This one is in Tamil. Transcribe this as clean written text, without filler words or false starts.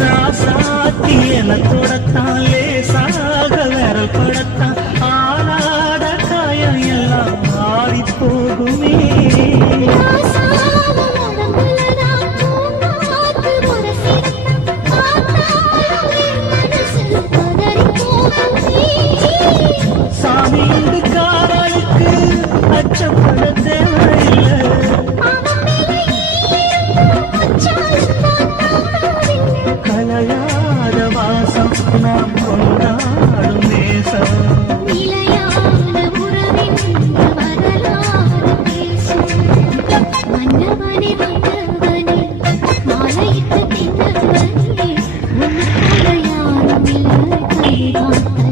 ராசாத்தி என தொடத்தான் லேசாக விரல் படத்தான் ஆனாத காயம் எல்லாம் மாறி போகுமே சாமி இந்த காரலுக்கு அச்சப்பட தேவையில்லை கலையாத வாசம் நாம் கொண்டாடும் நேசம் மன்னவனே வந்தவனே மாலையிட்டு தின்னவனே உன் போல யாரும் இல்லை கைவார்த்தை